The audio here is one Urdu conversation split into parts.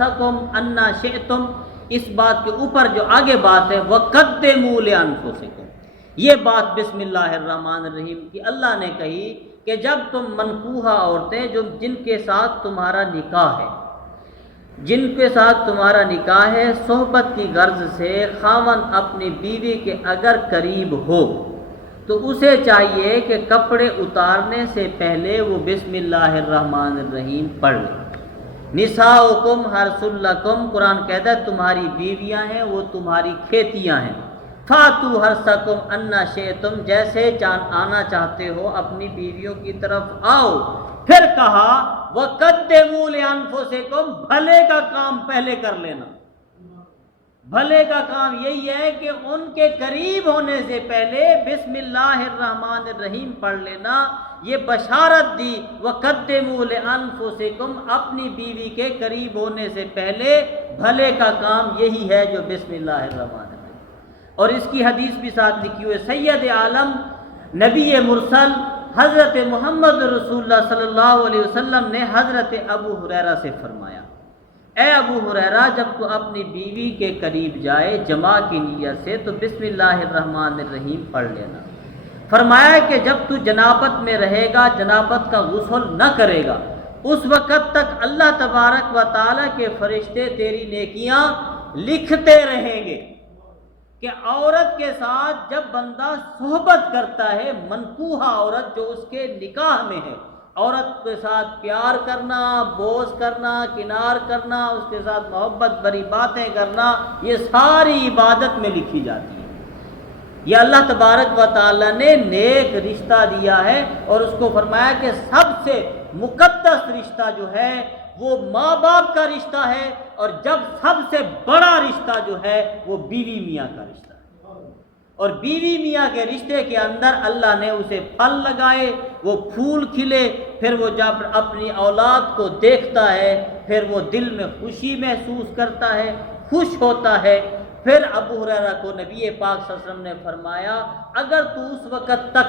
حرثکم انا شئتم، اس بات کے اوپر جو آگے بات ہے وقدموا لانفسکم، یہ بات بسم اللہ الرحمن الرحیم کی اللہ نے کہی کہ جب تم منکوحہ عورتیں جن کے ساتھ تمہارا نکاح ہے، جن کے ساتھ تمہارا نکاح ہے، صحبت کی غرض سے خاوند اپنی بیوی کے اگر قریب ہو تو اسے چاہیے کہ کپڑے اتارنے سے پہلے وہ بسم اللہ الرحمن الرحیم پڑھ لے۔ نساؤکم حرث لکم، قرآن کہتا ہے تمہاری بیویاں ہیں وہ تمہاری کھیتیاں ہیں۔ فاتوا حرثکم انا شئتم، جیسے آنا چاہتے ہو اپنی بیویوں کی طرف آؤ۔ پھر کہا وقدموا لانفسکم، بھلے کا کام پہلے کر لینا۔ بھلے کا کام یہی ہے کہ ان کے قریب ہونے سے پہلے بسم اللہ الرحمن الرحیم پڑھ لینا۔ یہ بشارت دی وقدموا لانفسکم، اپنی بیوی کے قریب ہونے سے پہلے بھلے کا کام یہی ہے جو بسم اللہ الرحمن الرحیم۔ اور اس کی حدیث بھی ساتھ لکھی ہوئی، سید عالم نبی مرسل حضرت محمد رسول اللہ صلی اللہ علیہ وسلم نے حضرت ابو ہریرہ سے فرمایا، اے ابو ہریرہ جب تو اپنی بیوی کے قریب جائے جماع کی نیت سے تو بسم اللہ الرحمن الرحیم پڑھ لینا۔ فرمایا کہ جب تو جنابت میں رہے گا، جنابت کا غسل نہ کرے گا، اس وقت تک اللہ تبارک و تعالیٰ کے فرشتے تیری نیکیاں لکھتے رہیں گے۔ کہ عورت کے ساتھ جب بندہ صحبت کرتا ہے، منکوحہ عورت جو اس کے نکاح میں ہے، عورت کے ساتھ پیار کرنا، بوس کرنا، کنار کرنا، اس کے ساتھ محبت بھری باتیں کرنا، یہ ساری عبادت میں لکھی جاتی ہے۔ یہ اللہ تبارک و تعالیٰ نے نیک رشتہ دیا ہے، اور اس کو فرمایا کہ سب سے مقدس رشتہ جو ہے وہ ماں باپ کا رشتہ ہے، اور جب سب سے بڑا رشتہ جو ہے وہ بیوی میاں کا رشتہ ہے۔ اور بیوی میاں کے رشتے کے اندر اللہ نے اسے پھل لگائے، وہ پھول کھلے، پھر وہ جب اپنی اولاد کو دیکھتا ہے پھر وہ دل میں خوشی محسوس کرتا ہے، خوش ہوتا ہے۔ پھر ابو ہریرہ کو نبی پاک صلی اللہ علیہ وسلم نے فرمایا اگر تو اس وقت تک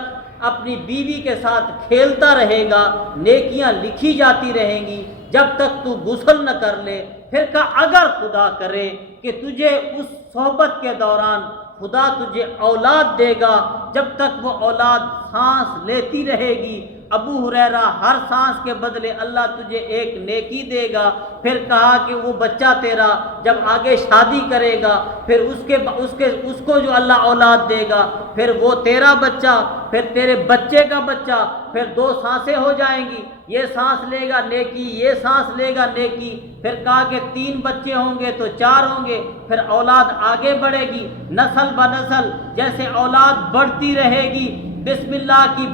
اپنی بیوی کے ساتھ کھیلتا رہے گا، نیکیاں لکھی جاتی رہیں گی جب تک تو غسل نہ کر لے۔ پھر کہا اگر خدا کرے کہ تجھے اس صحبت کے دوران خدا تجھے اولاد دے گا، جب تک وہ اولاد سانس لیتی رہے گی، ابو ہریرہ ہر سانس کے بدلے اللہ تجھے ایک نیکی دے گا۔ پھر کہا کہ وہ بچہ تیرا جب آگے شادی کرے گا، پھر اس کو جو اللہ اولاد دے گا، پھر وہ تیرا بچہ، پھر تیرے بچے کا بچہ، پھر 2 سانسیں ہو جائیں گی، یہ سانس لے گا نیکی، یہ سانس لے گا نیکی۔ پھر کہا کہ 3 بچے ہوں گے تو 4 ہوں گے، پھر اولاد آگے بڑھے گی، نسل بنسل جیسے اولاد بڑھتی رہے گی، بسم اللہ کی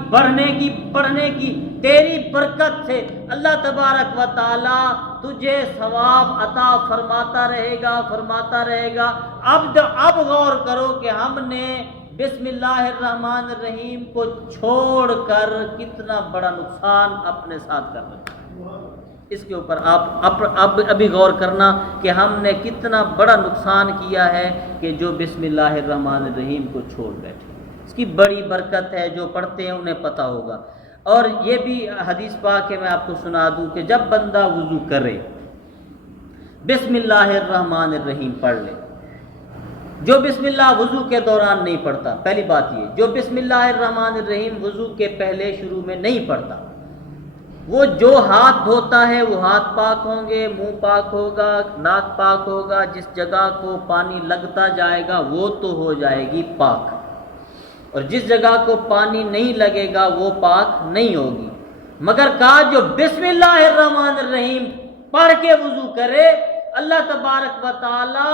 پڑھنے کی تیری برکت سے اللہ تبارک و تعالی تجھے ثواب عطا فرماتا رہے گا۔ اب غور کرو کہ ہم نے بسم اللہ الرحمن الرحیم کو چھوڑ کر کتنا بڑا نقصان اپنے ساتھ کر رکھا۔ اس کے اوپر آپ ابھی غور کرنا کہ ہم نے کتنا بڑا نقصان کیا ہے کہ جو بسم اللہ الرحمن الرحیم کو چھوڑ بیٹھے۔ اس کی بڑی برکت ہے، جو پڑھتے ہیں انہیں پتہ ہوگا۔ اور یہ بھی حدیث پاک ہے، میں آپ کو سنا دوں کہ جب بندہ وضو کرے بسم اللہ الرحمن الرحیم پڑھ لے۔ جو بسم اللہ وضو کے دوران نہیں پڑھتا، پہلی بات یہ، جو بسم اللہ الرحمن الرحیم وضو کے پہلے شروع میں نہیں پڑھتا، وہ جو ہاتھ دھوتا ہے وہ ہاتھ پاک ہوں گے، منہ پاک ہوگا، ناک پاک ہوگا، جس جگہ کو پانی لگتا جائے گا وہ تو ہو جائے گی پاک، اور جس جگہ کو پانی نہیں لگے گا وہ پاک نہیں ہوگی۔ مگر کہا جو بسم اللہ الرحمن الرحیم پڑھ کے وضو کرے، اللہ تبارک و تعالی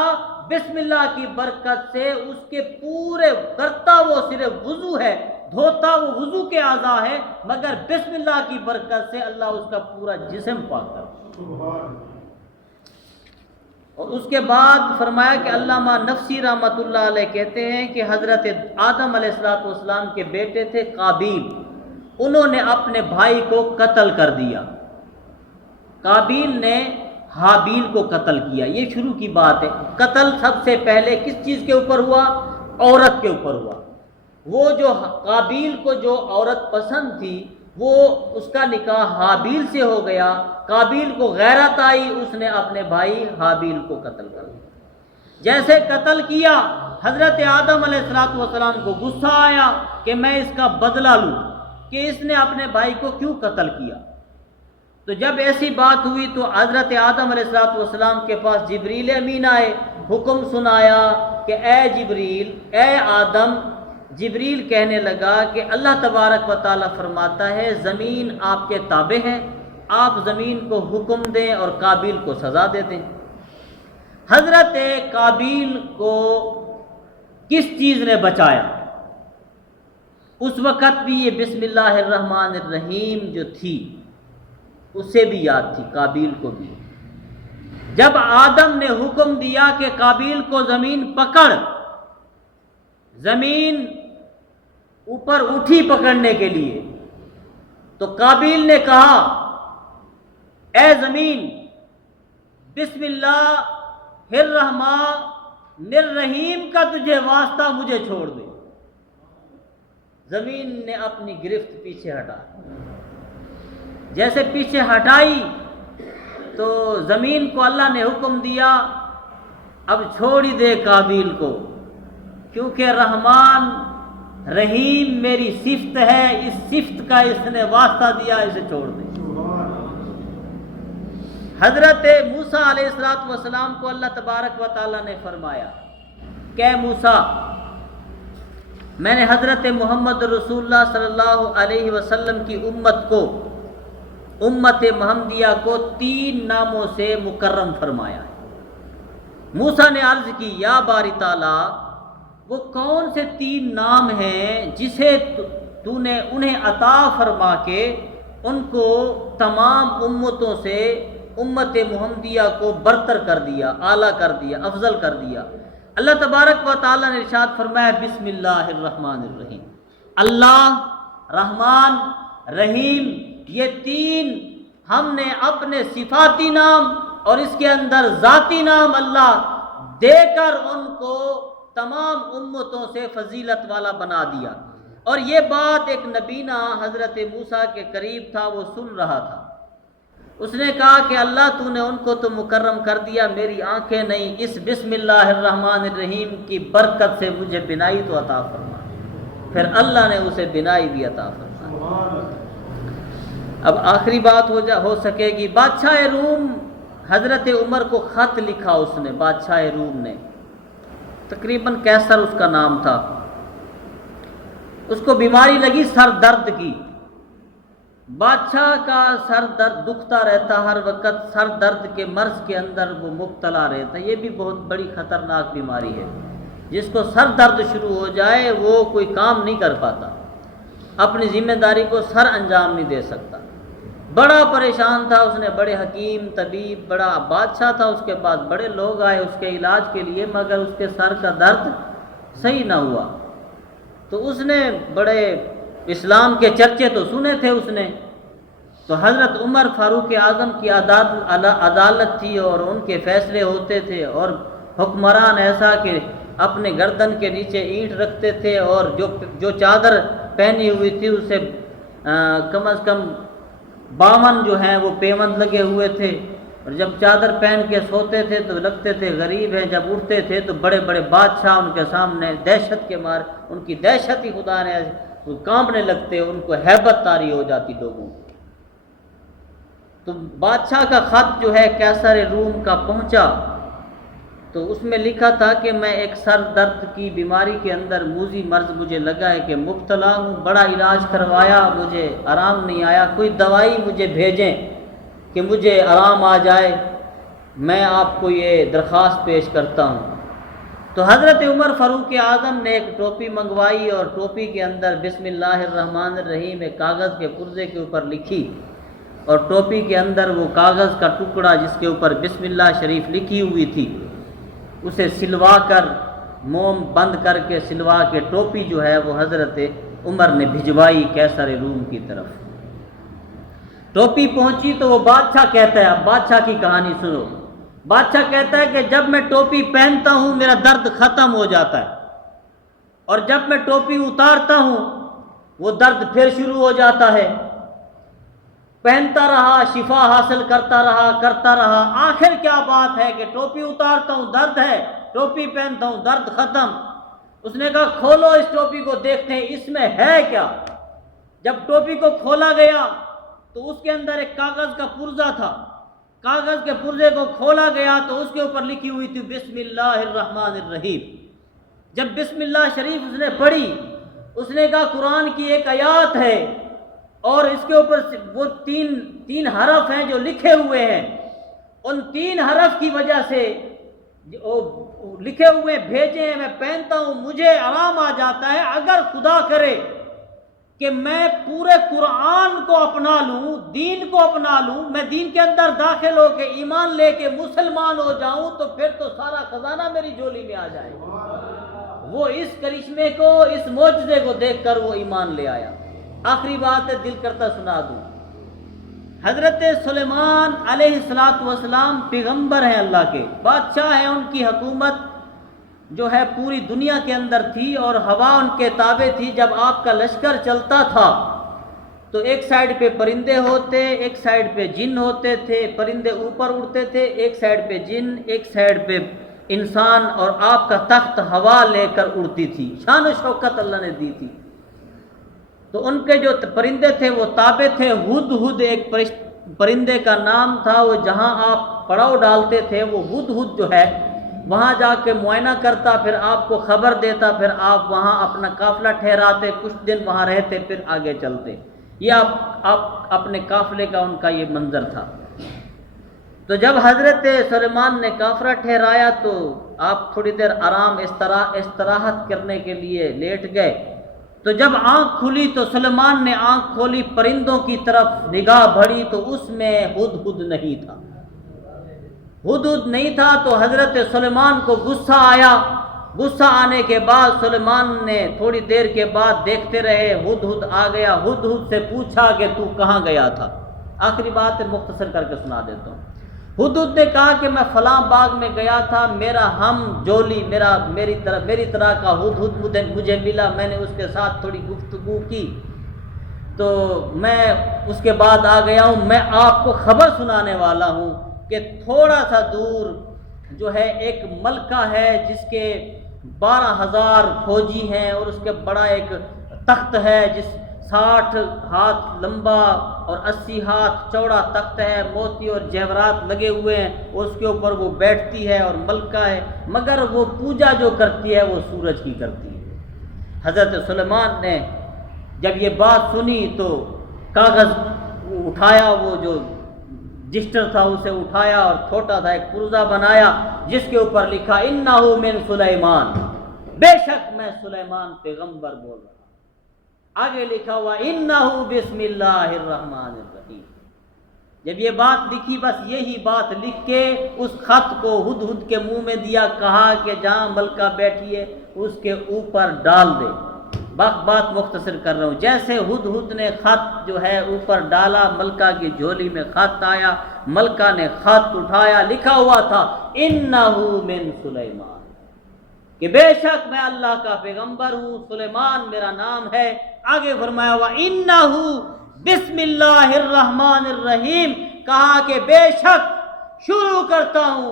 بسم اللہ کی برکت سے اس کے پورے کرتا وہ صرف وضو ہے، دھوتا وہ وضو کے اعضاء ہے، مگر بسم اللہ کی برکت سے اللہ اس کا پورا جسم پاک کرتا۔ اور اس کے بعد فرمایا کہ علامہ نفسی رحمۃ اللہ علیہ کہتے ہیں کہ حضرت آدم علیہ السلام کے بیٹے تھے قابیل، انہوں نے اپنے بھائی کو قتل کر دیا۔ قابیل نے حابیل کو قتل کیا، یہ شروع کی بات ہے۔ قتل سب سے پہلے کس چیز کے اوپر ہوا؟ عورت کے اوپر ہوا۔ وہ جو قابیل کو جو عورت پسند تھی وہ اس کا نکاح حابیل سے ہو گیا، قابیل کو غیرت آئی، اس نے اپنے بھائی حابیل کو قتل کر دیا۔ جیسے قتل کیا، حضرت آدم علیہ السلام کو غصہ آیا کہ میں اس کا بدلہ لوں کہ اس نے اپنے بھائی کو کیوں قتل کیا۔ تو جب ایسی بات ہوئی تو حضرت آدم علیہ السلام کے پاس جبریل امین آئے، حکم سنایا کہ اے جبریل، اے آدم۔ جبریل کہنے لگا کہ اللہ تبارک و تعالیٰ فرماتا ہے زمین آپ کے تابع ہے، آپ زمین کو حکم دیں اور قابیل کو سزا دے دیں۔ حضرت قابیل کو کس چیز نے بچایا؟ اس وقت بھی یہ بسم اللہ الرحمن الرحیم جو تھی اسے بھی یاد تھی، قابیل کو بھی۔ جب آدم نے حکم دیا کہ قابیل کو زمین پکڑ، زمین اوپر اٹھی پکڑنے کے لیے، تو قابیل نے کہا اے زمین بسم اللہ الرحمن الرحیم کا تجھے واسطہ مجھے چھوڑ دے۔ زمین نے اپنی گرفت پیچھے ہٹا، جیسے پیچھے ہٹائی تو زمین کو اللہ نے حکم دیا اب چھوڑ ہی دے قابیل کو، کیونکہ رحمان رحیم میری صفت ہے، اس صفت کا اس نے واسطہ دیا، اسے چھوڑ دے۔ حضرت موسیٰ علیہ السلام کو اللہ تبارک و تعالیٰ نے فرمایا کہ اے موسیٰ، میں نے حضرت محمد رسول اللہ صلی اللہ علیہ وسلم کی امت کو، امت محمدیہ کو 3 ناموں سے مکرم فرمایا ہے۔ موسیٰ نے عرض کی یا باری تعالیٰ، وہ کون سے 3 نام ہیں جسے تو نے انہیں عطا فرما کے ان کو تمام امتوں سے امت محمدیہ کو برتر کر دیا، اعلیٰ کر دیا، افضل کر دیا؟ اللہ تبارک و تعالیٰ نے ارشاد فرمایا بسم اللہ الرحمن الرحیم۔ اللہ، رحمان، رحیم، یہ 3 ہم نے اپنے صفاتی نام اور اس کے اندر ذاتی نام اللہ دے کر ان کو تمام امتوں سے فضیلت والا بنا دیا۔ اور یہ بات ایک نبینا حضرت موسیٰ کے قریب تھا، وہ سن رہا تھا۔ اس نے کہا کہ اللہ تو نے ان کو تو مکرم کر دیا، میری آنکھیں نہیں، اس بسم اللہ الرحمن الرحیم کی برکت سے مجھے بینائی تو عطا فرما۔ پھر اللہ نے اسے بینائی بھی عطا فرما۔ اب آخری بات ہو سکے گی، بادشاہ روم حضرت عمر کو خط لکھا اس نے، بادشاہ روم نے، تقریباً قیصر اس کا نام تھا۔ اس کو بیماری لگی سر درد کی، بادشاہ کا سر درد دکھتا رہتا، ہر وقت سر درد کے مرض کے اندر وہ مبتلا رہتا۔ یہ بھی بہت بڑی خطرناک بیماری ہے، جس کو سر درد شروع ہو جائے وہ کوئی کام نہیں کر پاتا، اپنی ذمہ داری کو سر انجام نہیں دے سکتا۔ بڑا پریشان تھا، اس نے بڑے حکیم طبیب، بڑا بادشاہ تھا، اس کے پاس بڑے لوگ آئے اس کے علاج کے لیے، مگر اس کے سر کا درد صحیح نہ ہوا۔ تو اس نے بڑے اسلام کے چرچے تو سنے تھے اس نے، تو حضرت عمر فاروق اعظم کی عدالت تھی اور ان کے فیصلے ہوتے تھے، اور حکمران ایسا کہ اپنے گردن کے نیچے اینٹ رکھتے تھے اور جو چادر پہنی ہوئی تھی اسے کم از کم 52 جو ہیں وہ پیوند لگے ہوئے تھے، اور جب چادر پہن کے سوتے تھے تو لگتے تھے غریب ہیں، جب اٹھتے تھے تو بڑے بڑے بادشاہ ان کے سامنے دہشت کے مارے، ان کی دہشت ہی خدا نے کانپنے لگتے، ان کو ہیبت طاری ہو جاتی لوگوں کو۔ تو بادشاہ کا خط جو ہے قیصر روم کا پہنچا، تو اس میں لکھا تھا کہ میں ایک سر درد کی بیماری کے اندر موذی مرض مجھے لگا ہے کہ مبتلا ہوں، بڑا علاج کروایا، مجھے آرام نہیں آیا، کوئی دوائی مجھے بھیجیں کہ مجھے آرام آ جائے، میں آپ کو یہ درخواست پیش کرتا ہوں۔ تو حضرت عمر فاروق اعظم نے ایک ٹوپی منگوائی اور ٹوپی کے اندر بسم اللہ الرحمن الرحیم ایک کاغذ کے پرزے کے اوپر لکھی، اور ٹوپی کے اندر وہ کاغذ کا ٹکڑا جس کے اوپر بسم اللہ شریف لکھی ہوئی تھی اسے سلوا کر، موم بند کر کے سلوا کے ٹوپی جو ہے وہ حضرت عمر نے بھجوائی قیصر روم کی طرف۔ ٹوپی پہنچی تو وہ بادشاہ کہتا ہے، اب بادشاہ کی کہانی سنو۔ بادشاہ کہتا ہے کہ جب میں ٹوپی پہنتا ہوں میرا درد ختم ہو جاتا ہے، اور جب میں ٹوپی اتارتا ہوں وہ درد پھر شروع ہو جاتا ہے۔ پہنتا رہا، شفا حاصل کرتا رہا، آخر کیا بات ہے کہ ٹوپی اتارتا ہوں درد ہے، ٹوپی پہنتا ہوں درد ختم۔ اس نے کہا کھولو اس ٹوپی کو دیکھتے ہیں اس میں ہے کیا۔ جب ٹوپی کو کھولا گیا تو اس کے اندر ایک کاغذ کا پرزہ تھا، کاغذ کے پرزے کو کھولا گیا تو اس کے اوپر لکھی ہوئی تھی بسم اللہ الرحمن الرحیم۔ جب بسم اللہ شریف اس نے پڑھی، اس نے کہا قرآن کی ایک آیات ہے اور اس کے اوپر وہ تین حرف ہیں جو لکھے ہوئے ہیں، ان 3 حرف کی وجہ سے لکھے ہوئے بھیجے ہیں، میں پہنتا ہوں مجھے آرام آ جاتا ہے۔ اگر خدا کرے کہ میں پورے قرآن کو اپنا لوں، دین کو اپنا لوں، میں دین کے اندر داخل ہو کے ایمان لے کے مسلمان ہو جاؤں تو پھر تو سارا خزانہ میری جھولی میں آ جائے گا۔ وہ اس کرشمے کو، اس معجزے کو دیکھ کر وہ ایمان لے آیا۔ آخری بات ہے، دل کرتا سنا دوں۔ حضرت سلیمان علیہ السلام پیغمبر ہیں اللہ کے، بادشاہ ہیں، ان کی حکومت جو ہے پوری دنیا کے اندر تھی اور ہوا ان کے تابع تھی۔ جب آپ کا لشکر چلتا تھا تو ایک سائیڈ پہ پرندے ہوتے، ایک سائیڈ پہ جن ہوتے تھے، پرندے اوپر اڑتے تھے، ایک سائیڈ پہ جن، ایک سائیڈ پہ انسان، اور آپ کا تخت ہوا لے کر اڑتی تھی۔ شان و شوکت اللہ نے دی تھی۔ تو ان کے جو پرندے تھے وہ تابع تھے۔ ہدہد ایک پرندے کا نام تھا، وہ جہاں آپ پڑاؤ ڈالتے تھے وہ ہدہد جو ہے وہاں جا کے معائنہ کرتا، پھر آپ کو خبر دیتا، پھر آپ وہاں اپنا قافلہ ٹھہراتے، کچھ دن وہاں رہتے، پھر آگے چلتے۔ یہ آپ اپنے قافلے کا ان کا یہ منظر تھا۔ تو جب حضرت سلیمان نے قافلہ ٹھہرایا تو آپ تھوڑی دیر آرام استراحت کرنے کے لیے لیٹ گئے۔ تو جب آنکھ کھلی تو سلیمان نے آنکھ کھولی، پرندوں کی طرف نگاہ بڑھی تو اس میں ہدہد نہیں تھا، ہدہد نہیں تھا۔ تو حضرت سلیمان کو غصہ آیا۔ غصہ آنے کے بعد سلیمان نے تھوڑی دیر کے بعد دیکھتے رہے، ہدہد آ گیا۔ ہدہد سے پوچھا کہ تو کہاں گیا تھا؟ آخری بات مختصر کر کے سنا دیتا ہوں۔ ہدہد نے کہا کہ میں فلاں باغ میں گیا تھا، میرا ہم جولی میری طرح کا ہدہد مجھے ملا، میں نے اس کے ساتھ تھوڑی گفتگو کی تو میں اس کے بعد آ گیا ہوں۔ میں آپ کو خبر سنانے والا ہوں کہ تھوڑا سا دور جو ہے ایک ملکہ ہے جس کے 12,000 فوجی ہیں اور اس کے بڑا ایک تخت ہے جس 60 ہاتھ لمبا اور 80 ہاتھ چوڑا تخت ہے، موتی اور جواہرات لگے ہوئے ہیں، اس کے اوپر وہ بیٹھتی ہے اور ملکہ ہے، مگر وہ پوجا جو کرتی ہے وہ سورج کی کرتی ہے۔ حضرت سلیمان نے جب یہ بات سنی تو کاغذ اٹھایا، وہ جو رجسٹر تھا اسے اٹھایا اور چھوٹا تھا ایک پرزہ بنایا جس کے اوپر لکھا انہ من سلیمان، بے شک میں سلیمان پیغمبر بول رہا ہوں۔ آگے لکھا ہوا انہ بسم اللہ الرحمن الرحیم۔ جب یہ بات لکھی، بس یہی بات لکھ کے اس خط کو ہدہد کے منہ میں دیا، کہا کہ جہاں ملکہ بیٹھی ہے اس کے اوپر ڈال دے۔ بات مختصر کر رہا ہوں، جیسے ہدہد نے خط جو ہے اوپر ڈالا، ملکہ کی جھولی میں خط آیا، ملکہ نے خط اٹھایا، لکھا ہوا تھا انہ من سلیمان، کہ بے شک میں اللہ کا پیغمبر ہوں، سلیمان میرا نام ہے۔ آگے فرمایا ہوا انہ بسم اللہ الرحمن الرحیم، کہا کہ بے شک شروع کرتا ہوں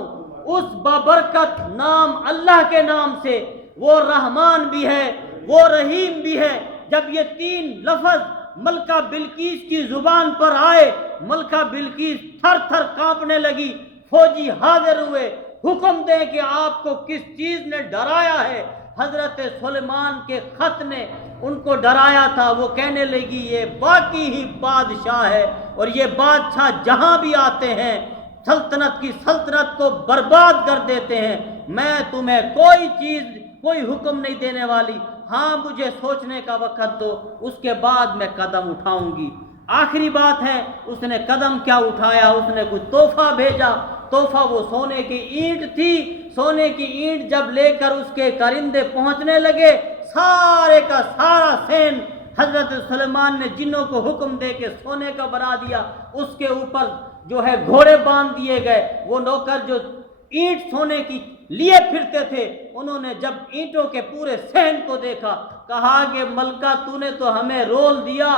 اس بابرکت نام اللہ کے نام سے، وہ رحمان بھی ہے وہ رحیم بھی ہے۔ جب یہ 3 لفظ ملکہ بلقیس کی زبان پر آئے، ملکہ بلقیس تھر تھر کانپنے لگی، فوجی حاضر ہوئے، حکم دیں کہ آپ کو کس چیز نے ڈرایا ہے۔ حضرت سلیمان کے خط نے ان کو ڈرایا تھا۔ وہ کہنے لگی یہ باقی ہی بادشاہ ہے اور یہ بادشاہ جہاں بھی آتے ہیں سلطنت کی سلطنت کو برباد کر دیتے ہیں۔ میں تمہیں کوئی حکم نہیں دینے والی، ہاں مجھے سوچنے کا وقت دو، اس کے بعد میں قدم اٹھاؤں گی۔ آخری بات ہے، اس نے قدم کیا اٹھایا، اس نے کچھ تحفہ بھیجا۔ تحفہ وہ سونے کی اینٹ تھی۔ سونے کی اینٹ جب لے کر اس کے کارندے پہنچنے لگے، سارے کا سارا سین حضرت سلیمان نے جنوں کو حکم دے کے سونے کا بنا دیا۔ اس کے اوپر جو ہے گھوڑے باندھ دیے گئے۔ وہ نوکر جو اینٹ سونے کی لیے پھرتے تھے، انہوں نے جب اینٹوں کے پورے صحن کو دیکھا، کہا کہ ملکہ تو نے تو ہمیں رول دیا،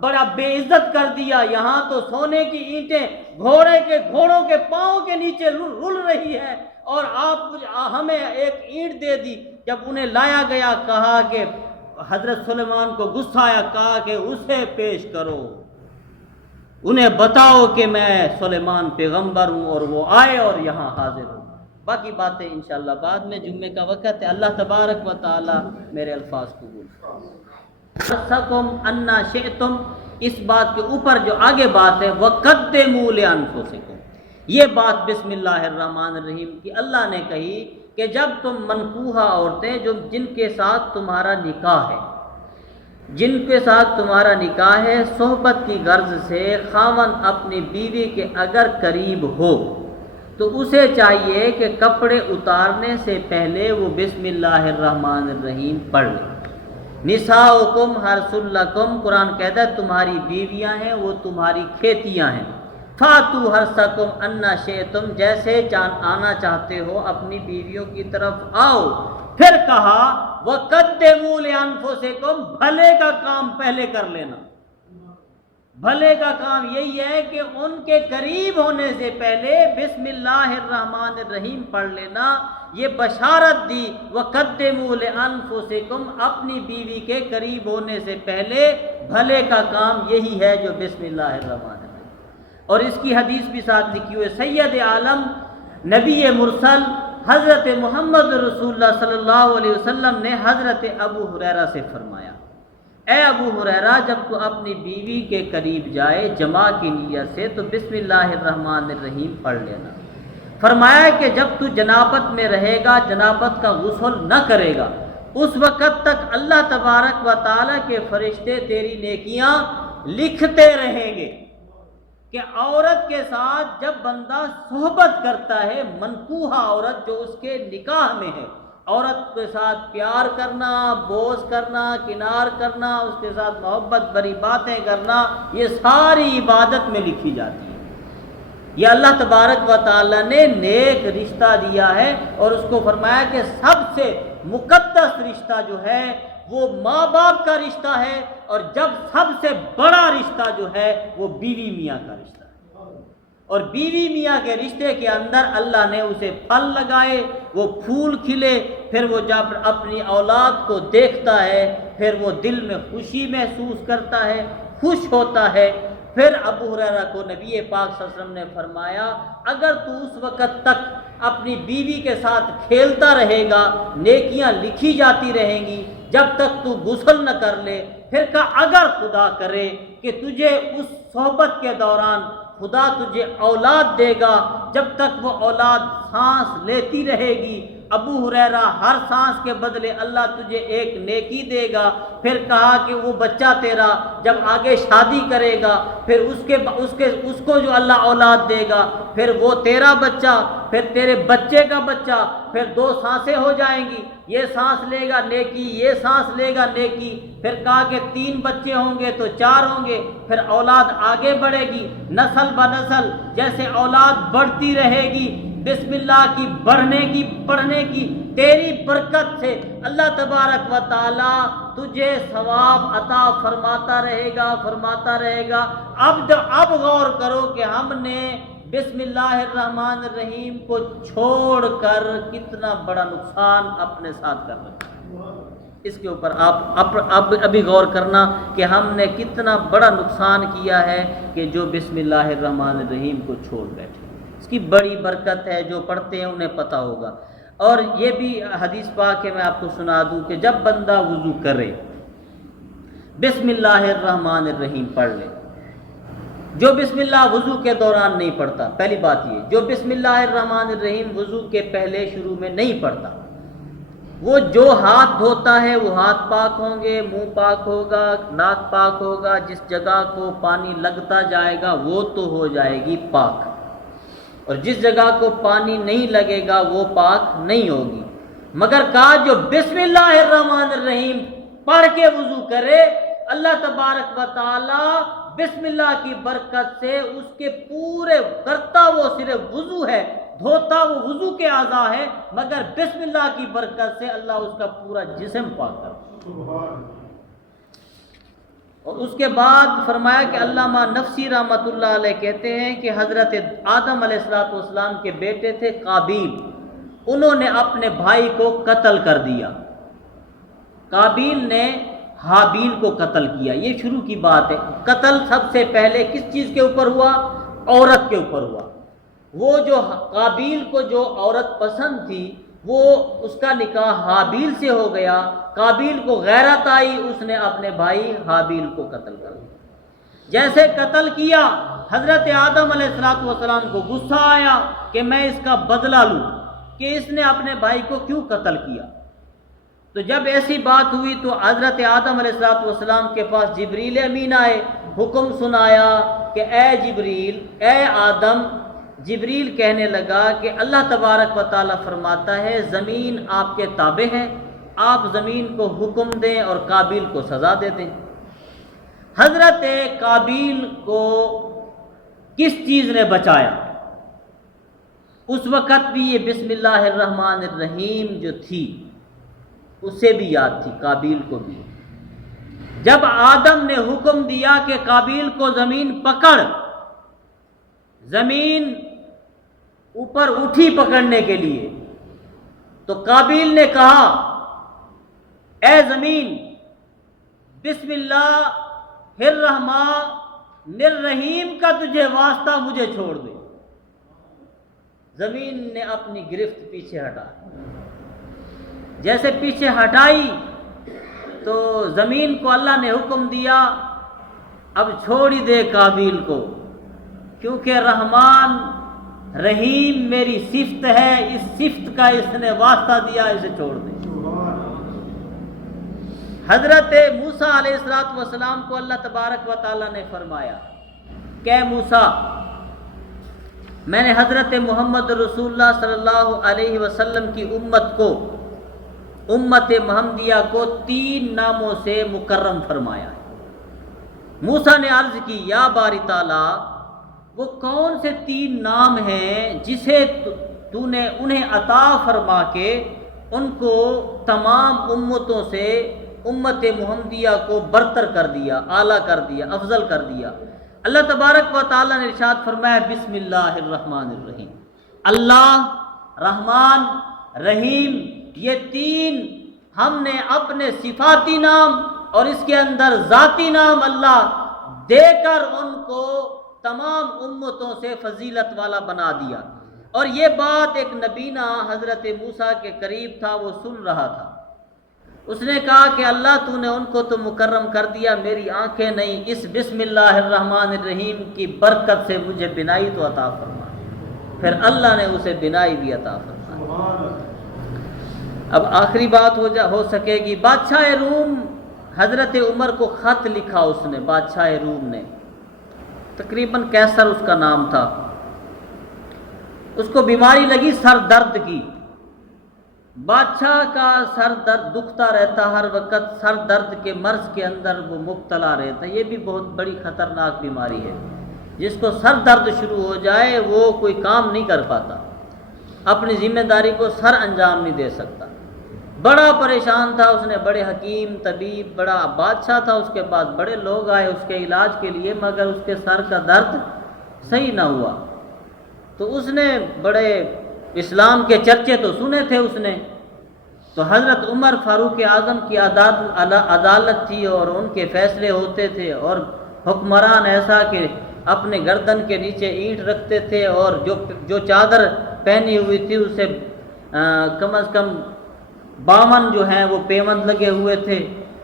بڑا بے عزت کر دیا، یہاں تو سونے کی اینٹیں گھوڑوں کے پاؤں کے نیچے رل رہی ہے، اور آپ ہمیں ایک اینٹ دے دی۔ جب انہیں لایا گیا کہا کہ حضرت سلیمان کو غصہ آیا، کہا کہ اسے پیش کرو، انہیں بتاؤ کہ میں سلیمان پیغمبر ہوں، اور وہ آئے اور یہاں حاضر ہوں۔ باقی باتیں انشاءاللہ بعد میں، جمعے کا وقت ہے۔ اللہ تبارک و تعالی میرے الفاظ قبول سکم انا شئتم، اس بات کے اوپر جو آگے بات ہے، وقدموا لانفسکم، یہ بات بسم اللہ الرحمن الرحیم کی اللہ نے کہی کہ جب تم منکوحہ عورتیں جن کے ساتھ تمہارا نکاح ہے، صحبت کی غرض سے خاوند اپنی بیوی کے اگر قریب ہو تو اسے چاہیے کہ کپڑے اتارنے سے پہلے وہ بسم اللہ الرحمن الرحیم پڑھ لے۔ نساؤکم حرث لکم، قرآن کہتا ہے تمہاری بیویاں ہیں وہ تمہاری کھیتیاں ہیں۔ فاتو حرثکم انا شئتم، جیسے آنا چاہتے ہو اپنی بیویوں کی طرف آؤ۔ پھر کہا وقدموا لانفسکم، بھلے کا کام پہلے کر لینا۔ بھلے کا کام یہی ہے کہ ان کے قریب ہونے سے پہلے بسم اللہ الرحمن الرحیم پڑھ لینا۔ یہ بشارت دی وقدموا لانفسکم، اپنی بیوی کے قریب ہونے سے پہلے بھلے کا کام یہی ہے جو بسم اللہ الرحمن الرحیم۔ اور اس کی حدیث بھی ساتھ لکھی ہوئی، سید عالم نبی مرسل حضرت محمد رسول اللہ صلی اللہ علیہ وسلم نے حضرت ابو ہریرہ سے فرمایا، اے ابو ہریرہ، جب تو اپنی بیوی کے قریب جائے جماع کی نیت سے تو بسم اللہ الرحمن الرحیم پڑھ لینا۔ فرمایا کہ جب تو جنابت میں رہے گا، جنابت کا غسل نہ کرے گا، اس وقت تک اللہ تبارک و تعالیٰ کے فرشتے تیری نیکیاں لکھتے رہیں گے۔ کہ عورت کے ساتھ جب بندہ صحبت کرتا ہے، منکوحہ عورت جو اس کے نکاح میں ہے، عورت کے ساتھ پیار کرنا، بوس کرنا، کنار کرنا، اس کے ساتھ محبت بھری باتیں کرنا، یہ ساری عبادت میں لکھی جاتی ہے۔ یہ اللہ تبارک و تعالیٰ نے نیک رشتہ دیا ہے، اور اس کو فرمایا کہ سب سے مقدس رشتہ جو ہے وہ ماں باپ کا رشتہ ہے، اور جب سب سے بڑا رشتہ جو ہے وہ بیوی میاں کا رشتہ ہے۔ اور بیوی میاں کے رشتے کے اندر اللہ نے اسے پھل لگائے، وہ پھول کھلے، پھر وہ جب اپنی اولاد کو دیکھتا ہے پھر وہ دل میں خوشی محسوس کرتا ہے، خوش ہوتا ہے۔ پھر ابو ہریرہ کو نبی پاک صلی اللہ علیہ وسلم نے فرمایا، اگر تو اس وقت تک اپنی بیوی کے ساتھ کھیلتا رہے گا، نیکیاں لکھی جاتی رہیں گی جب تک تو غسل نہ کر لے۔ پھر کہا اگر خدا کرے کہ تجھے اس صحبت کے دوران خدا تجھے اولاد دے گا، جب تک وہ اولاد سانس لیتی رہے گی، ابو ہریرہ ہر سانس کے بدلے اللہ تجھے ایک نیکی دے گا۔ پھر کہا کہ وہ بچہ تیرا جب آگے شادی کرے گا، پھر اس کو جو اللہ اولاد دے گا، پھر وہ تیرا بچہ، پھر تیرے بچے کا بچہ، پھر 2 سانسیں ہو جائیں گی، یہ سانس لے گا نیکی، یہ سانس لے گا نیکی۔ پھر کہا کہ 3 بچے ہوں گے تو 4 ہوں گے، پھر اولاد آگے بڑھے گی، نسل بنسل جیسے اولاد بڑھتی رہے گی، بسم اللہ کی پڑھنے کی تیری برکت سے اللہ تبارک و تعالی تجھے ثواب عطا فرماتا رہے گا۔ اب غور کرو کہ ہم نے بسم اللہ الرحمن الرحیم کو چھوڑ کر کتنا بڑا نقصان اپنے ساتھ کر رکھا ہے۔ اس کے اوپر آپ ابھی غور کرنا کہ ہم نے کتنا بڑا نقصان کیا ہے کہ جو بسم اللہ الرحمن الرحیم کو چھوڑ بیٹھے۔ اس کی بڑی برکت ہے، جو پڑھتے ہیں انہیں پتہ ہوگا۔ اور یہ بھی حدیث پاک ہے، میں آپ کو سنا دوں کہ جب بندہ وضو کرے بسم اللہ الرحمن الرحیم پڑھ لے۔ جو بسم اللہ وضو کے دوران نہیں پڑھتا، پہلی بات یہ، جو بسم اللہ الرحمن الرحیم وضو کے پہلے شروع میں نہیں پڑھتا، وہ جو ہاتھ دھوتا ہے وہ ہاتھ پاک ہوں گے، منہ پاک ہوگا، ناک پاک ہوگا، جس جگہ کو پانی لگتا جائے گا وہ تو ہو جائے گی پاک، اور جس جگہ کو پانی نہیں لگے گا وہ پاک نہیں ہوگی۔ مگر کہا جو بسم اللہ الرحمن الرحیم پڑھ کے وضو کرے، اللہ تبارک و تعالی بسم اللہ کی برکت سے اس کے پورے کرتا وہ صرف وضو ہے، دھوتا وہ وضو کے اعضاء ہے، مگر بسم اللہ کی برکت سے اللہ اس کا پورا جسم پاک کرتا ہے۔ اور اس کے بعد فرمایا کہ علامہ نفسی رحمۃ اللہ علیہ کہتے ہیں کہ حضرت آدم علیہ السلام کے بیٹے تھے قابیل، انہوں نے اپنے بھائی کو قتل کر دیا۔ قابیل نے حابیل کو قتل کیا، یہ شروع کی بات ہے۔ قتل سب سے پہلے کس چیز کے اوپر ہوا؟ عورت کے اوپر ہوا۔ وہ جو قابیل کو جو عورت پسند تھی وہ اس کا نکاح حابیل سے ہو گیا، قابیل کو غیرت آئی، اس نے اپنے بھائی حابیل کو قتل کر دیا۔ جیسے قتل کیا، حضرت آدم علیہ السلام کو غصہ آیا کہ میں اس کا بدلہ لوں کہ اس نے اپنے بھائی کو کیوں قتل کیا۔ تو جب ایسی بات ہوئی تو حضرت آدم علیہ السلام کے پاس جبریل امین آئے، حکم سنایا کہ اے جبریل، اے آدم۔ جبریل کہنے لگا کہ اللہ تبارک و تعالیٰ فرماتا ہے زمین آپ کے تابع ہے، آپ زمین کو حکم دیں اور قابیل کو سزا دے دیں۔ حضرت قابیل کو کس چیز نے بچایا؟ اس وقت بھی یہ بسم اللہ الرحمن الرحیم جو تھی اسے بھی یاد تھی، قابیل کو بھی۔ جب آدم نے حکم دیا کہ قابیل کو زمین پکڑ، زمین اوپر اٹھی پکڑنے کے لیے، تو قابیل نے کہا اے زمین بسم اللہ الرحمن الرحیم کا تجھے واسطہ مجھے چھوڑ دے۔ زمین نے اپنی گرفت پیچھے ہٹا، جیسے پیچھے ہٹائی تو زمین کو اللہ نے حکم دیا اب چھوڑ ہی دے قابیل کو، کیونکہ رحمان رحیم میری صفت ہے، اس صفت کا اس نے واسطہ دیا، اسے چھوڑ دے۔ حضرت موسیٰ علیہ السلام کو اللہ تبارک و تعالیٰ نے فرمایا کہ موسیٰ، میں نے حضرت محمد رسول اللہ صلی اللہ علیہ وسلم کی امت کو، امت محمدیہ کو 3 ناموں سے مکرم فرمایا ہے۔ موسیٰ نے عرض کی یا باری تعالیٰ، وہ کون سے 3 نام ہیں جسے تو نے انہیں عطا فرما کے ان کو تمام امتوں سے امت محمدیہ کو برتر کر دیا، اعلیٰ کر دیا، افضل کر دیا؟ اللہ تبارک و تعالیٰ نے ارشاد فرمایا بسم اللہ الرحمن الرحیم۔ اللہ، رحمان، رحیم، یہ 3 ہم نے اپنے صفاتی نام اور اس کے اندر ذاتی نام اللہ دے کر ان کو تمام امتوں سے فضیلت والا بنا دیا۔ اور یہ بات ایک نبینا حضرت موسیٰ کے قریب تھا، وہ سن رہا تھا۔ اس نے کہا کہ اللہ تو نے ان کو تو مکرم کر دیا، میری آنکھیں نہیں، اس بسم اللہ الرحمن الرحیم کی برکت سے مجھے بینائی تو عطا فرما۔ پھر اللہ نے اسے بینائی بھی عطا فرمائی۔ اب آخری بات ہو سکے گی، بادشاہ روم حضرت عمر کو خط لکھا اس نے، بادشاہ روم نے، تقریباً قیصر اس کا نام تھا۔ اس کو بیماری لگی سر درد کی، بادشاہ کا سر درد دکھتا رہتا، ہر وقت سر درد کے مرض کے اندر وہ مبتلا رہتا۔ یہ بھی بہت بڑی خطرناک بیماری ہے، جس کو سر درد شروع ہو جائے وہ کوئی کام نہیں کر پاتا، اپنی ذمہ داری کو سر انجام نہیں دے سکتا۔ بڑا پریشان تھا، اس نے بڑے حکیم طبیب، بڑا بادشاہ تھا، اس کے بعد بڑے لوگ آئے اس کے علاج کے لیے، مگر اس کے سر کا درد صحیح نہ ہوا۔ تو اس نے بڑے اسلام کے چرچے تو سنے تھے اس نے، تو حضرت عمر فاروق اعظم کی عدالت تھی اور ان کے فیصلے ہوتے تھے، اور حکمران ایسا کہ اپنے گردن کے نیچے اینٹ رکھتے تھے اور جو چادر پہنی ہوئی تھی اسے کم از کم 52 جو ہیں وہ پیوند لگے ہوئے تھے،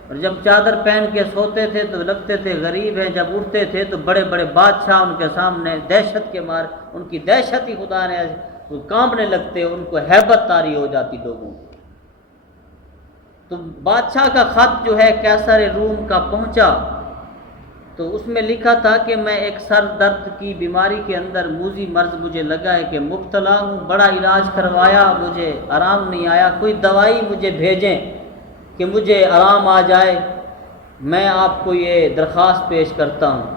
اور جب چادر پہن کے سوتے تھے تو لگتے تھے غریب ہیں، جب اٹھتے تھے تو بڑے بڑے بادشاہ ان کے سامنے دہشت کے مارے، ان کی دہشت ہی خدا نے وہ کانپنے لگتے، ان کو ہیبت طاری ہو جاتی لوگوں کی۔ تو بادشاہ کا خط جو ہے قیصر روم کا پہنچا، تو اس میں لکھا تھا کہ میں ایک سر درد کی بیماری کے اندر موذی مرض مجھے لگا ہے کہ مبتلا ہوں، بڑا علاج کروایا، مجھے آرام نہیں آیا، کوئی دوائی مجھے بھیجیں کہ مجھے آرام آ جائے، میں آپ کو یہ درخواست پیش کرتا ہوں۔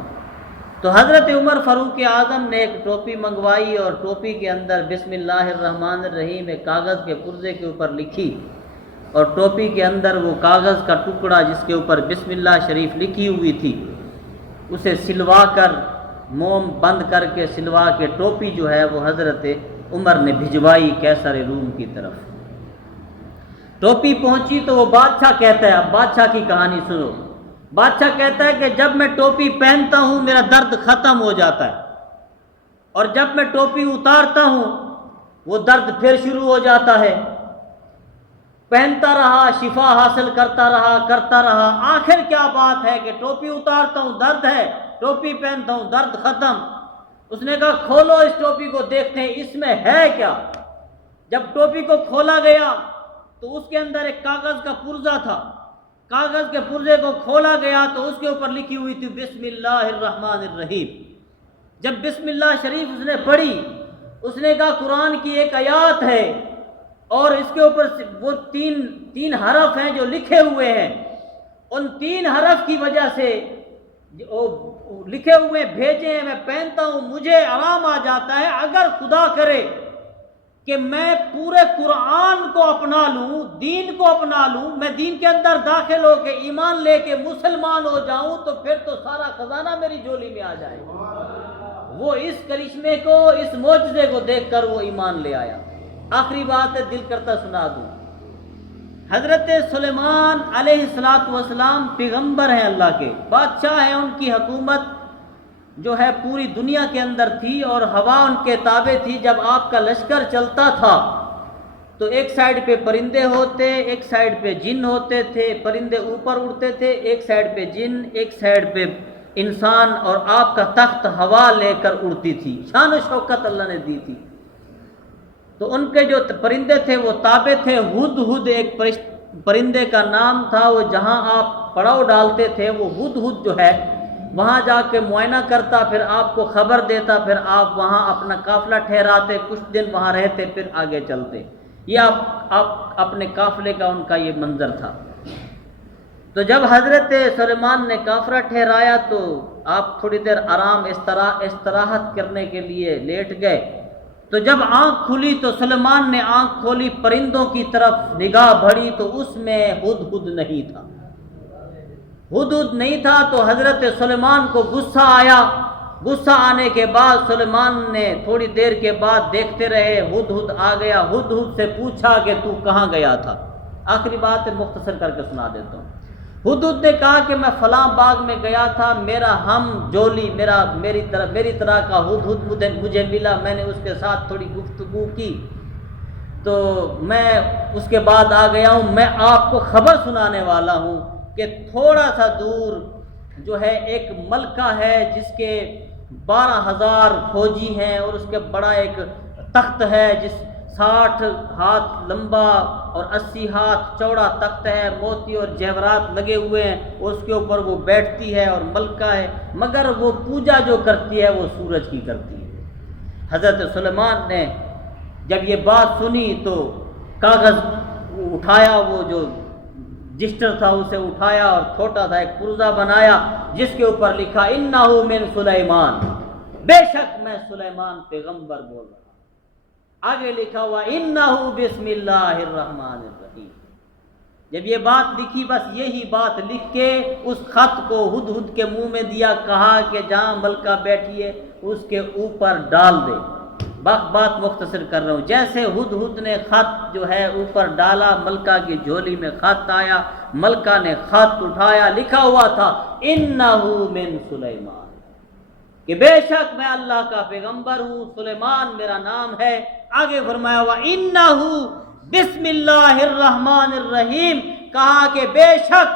تو حضرت عمر فاروق اعظم نے ایک ٹوپی منگوائی اور ٹوپی کے اندر بسم اللہ الرحمن الرحیم ایک کاغذ کے پرزے کے اوپر لکھی، اور ٹوپی کے اندر وہ کاغذ کا ٹکڑا جس کے اوپر بسم اللہ شریف لکھی ہوئی تھی اسے سلوا کر، موم بند کر کے سلوا کے ٹوپی جو ہے وہ حضرت عمر نے بھجوائی کیسر روم کی طرف۔ ٹوپی پہنچی تو وہ بادشاہ کہتا ہے، اب بادشاہ کی کہانی سنو۔ بادشاہ کہتا ہے کہ جب میں ٹوپی پہنتا ہوں میرا درد ختم ہو جاتا ہے، اور جب میں ٹوپی اتارتا ہوں وہ درد پھر شروع ہو جاتا ہے۔ پہنتا رہا، شفا حاصل کرتا رہا، آخر کیا بات ہے کہ ٹوپی اتارتا ہوں درد ہے، ٹوپی پہنتا ہوں درد ختم۔ اس نے کہا کھولو اس ٹوپی کو دیکھتے ہیں اس میں ہے کیا۔ جب ٹوپی کو کھولا گیا تو اس کے اندر ایک کاغذ کا پرزہ تھا۔ کاغذ کے پرزے کو کھولا گیا تو اس کے اوپر لکھی ہوئی تھی بسم اللہ الرحمن الرحیم۔ جب بسم اللہ شریف اس نے پڑھی، اس نے کہا قرآن کی ایک آیات ہے اور اس کے اوپر وہ تین حرف ہیں جو لکھے ہوئے ہیں، ان 3 حرف کی وجہ سے لکھے ہوئے بھیجے ہیں، میں پہنتا ہوں مجھے آرام آ جاتا ہے۔ اگر خدا کرے کہ میں پورے قرآن کو اپنا لوں، دین کو اپنا لوں، میں دین کے اندر داخل ہو کے ایمان لے کے مسلمان ہو جاؤں تو پھر تو سارا خزانہ میری جھولی میں آ جائے گا۔ وہ اس کرشمے کو، اس معجزے کو دیکھ کر وہ ایمان لے آیا۔ آخری بات ہے، دل کرتا سنا دوں۔ حضرت سلیمان علیہ السلام پیغمبر ہیں، اللہ کے بادشاہ ہیں، ان کی حکومت جو ہے پوری دنیا کے اندر تھی اور ہوا ان کے تابع تھی۔ جب آپ کا لشکر چلتا تھا تو ایک سائیڈ پہ پرندے ہوتے، ایک سائیڈ پہ جن ہوتے تھے، پرندے اوپر اڑتے تھے، ایک سائیڈ پہ جن، ایک سائیڈ پہ انسان، اور آپ کا تخت ہوا لے کر اڑتی تھی۔ شان و شوکت اللہ نے دی تھی۔ تو ان کے جو پرندے تھے وہ تابع تھے۔ ہدہد ایک پرندے کا نام تھا، وہ جہاں آپ پڑاؤ ڈالتے تھے وہ ہدہد جو ہے وہاں جا کے معائنہ کرتا، پھر آپ کو خبر دیتا، پھر آپ وہاں اپنا قافلہ ٹھہراتے، کچھ دن وہاں رہتے، پھر آگے چلتے۔ یہ آپ اپنے قافلے کا ان کا یہ منظر تھا۔ تو جب حضرت سلیمان نے قافلہ ٹھہرایا تو آپ تھوڑی دیر آرام استراحت کرنے کے لیے لیٹ گئے۔ تو جب آنکھ کھلی تو سلیمان نے آنکھ کھولی، پرندوں کی طرف نگاہ بڑھی تو اس میں ہدہد نہیں تھا۔ ہدہد نہیں تھا تو حضرت سلیمان کو غصہ آیا۔ غصہ آنے کے بعد سلیمان نے تھوڑی دیر کے بعد دیکھتے رہے، ہدہد آ گیا۔ ہدہد سے پوچھا کہ تو کہاں گیا تھا۔ آخری بات مختصر کر کے سنا دیتا ہوں۔ ہدہد نے کہا کہ میں فلاں باغ میں گیا تھا، میرا ہم جولی میری طرح کا ہدہد مجھے ملا، میں نے اس کے ساتھ تھوڑی گفتگو کی تو میں اس کے بعد آ گیا ہوں۔ میں آپ کو خبر سنانے والا ہوں کہ تھوڑا سا دور جو ہے ایک ملکہ ہے جس کے 12,000 فوجی ہیں، اور اس کے بڑا ایک تخت ہے جس 60 ہاتھ لمبا اور 80 ہاتھ چوڑا تخت ہے، موتی اور جواہرات لگے ہوئے ہیں، اور اس کے اوپر وہ بیٹھتی ہے اور ملکہ ہے، مگر وہ پوجا جو کرتی ہے وہ سورج کی کرتی ہے۔ حضرت سلیمان نے جب یہ بات سنی تو کاغذ اٹھایا، وہ جو رجسٹر تھا اسے اٹھایا اور چھوٹا سا ایک پرزہ بنایا جس کے اوپر لکھا انہ من سلیمان، بے شک میں سلیمان پیغمبر بول رہا ہوں۔ آگے لکھا ہوا انہ بسم اللہ الرحمن الرحیم۔ جب یہ بات لکھی، بس یہی بات لکھ کے اس خط کو ہدہد کے منہ میں دیا، کہا کہ جہاں ملکہ بیٹھی ہے اس کے اوپر ڈال دے۔ بات مختصر کر رہا ہوں، جیسے ہدہد نے خط جو ہے اوپر ڈالا، ملکہ کی جھولی میں خط آیا، ملکہ نے خط اٹھایا، لکھا ہوا تھا انہ من سلیمان، کہ بے شک میں اللہ کا پیغمبر ہوں، سلیمان میرا نام ہے۔ آگے فرمایا ہوا انہ بسم اللہ الرحمن الرحیم، کہا کہ بے شک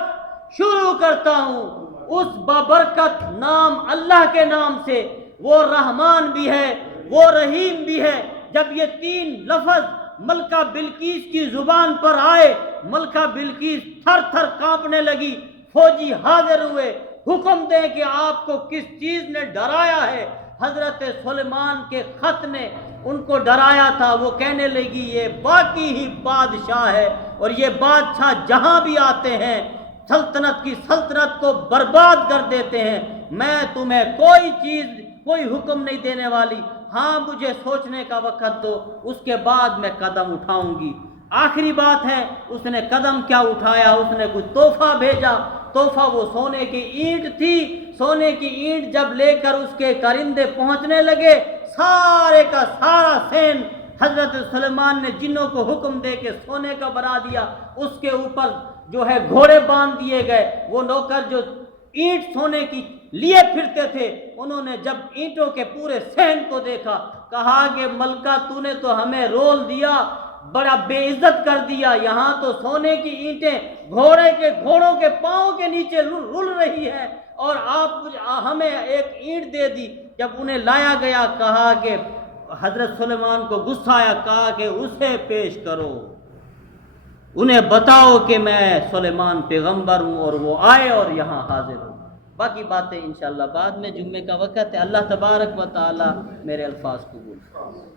شروع کرتا ہوں اس بابرکت نام اللہ کے نام سے، وہ رحمان بھی ہے وہ رحیم بھی ہے۔ جب یہ 3 لفظ ملکہ بلقیس کی زبان پر آئے، ملکہ بلقیس تھر تھر کانپنے لگی، فوجی حاضر ہوئے، حکم دیں کہ آپ کو کس چیز نے ڈرایا ہے۔ حضرت سلیمان کے خط نے ان کو ڈرایا تھا۔ وہ کہنے لگی یہ باقی ہی بادشاہ ہے، اور یہ بادشاہ جہاں بھی آتے ہیں سلطنت کی سلطنت کو برباد کر دیتے ہیں۔ میں تمہیں کوئی حکم نہیں دینے والی، ہاں مجھے سوچنے کا وقت دو، اس کے بعد میں قدم اٹھاؤں گی۔ آخری بات ہے، اس نے قدم کیا اٹھایا، اس نے کچھ تحفہ بھیجا۔ تحفہ وہ سونے کی اینٹ تھی۔ سونے کی اینٹ جب لے کر اس کے کرندے پہنچنے لگے، سارے کا سارا سین حضرت سلیمان نے جنوں کو حکم دے کے سونے کا بنا دیا۔ اس کے اوپر جو ہے گھوڑے باندھ دیے گئے۔ وہ نوکر جو اینٹ سونے کی لیے پھرتے تھے، انہوں نے جب اینٹوں کے پورے صحن کو دیکھا، کہا کہ ملکہ تو نے تو ہمیں رول دیا، بڑا بے عزت کر دیا، یہاں تو سونے کی اینٹیں گھوڑوں کے پاؤں کے نیچے رل رہی ہے، اور آپ ہمیں ایک اینٹ دے دی۔ جب انہیں لایا گیا، کہا کہ حضرت سلیمان کو غصہ آیا، کہا کہ اسے پیش کرو، انہیں بتاؤ کہ میں سلیمان پیغمبر ہوں، اور وہ آئے اور یہاں حاضر ہوں۔ باقی باتیں انشاءاللہ بعد میں، جمعے کا وقت ہے۔ اللہ تبارک و تعالی میرے الفاظ قبول فرمائے۔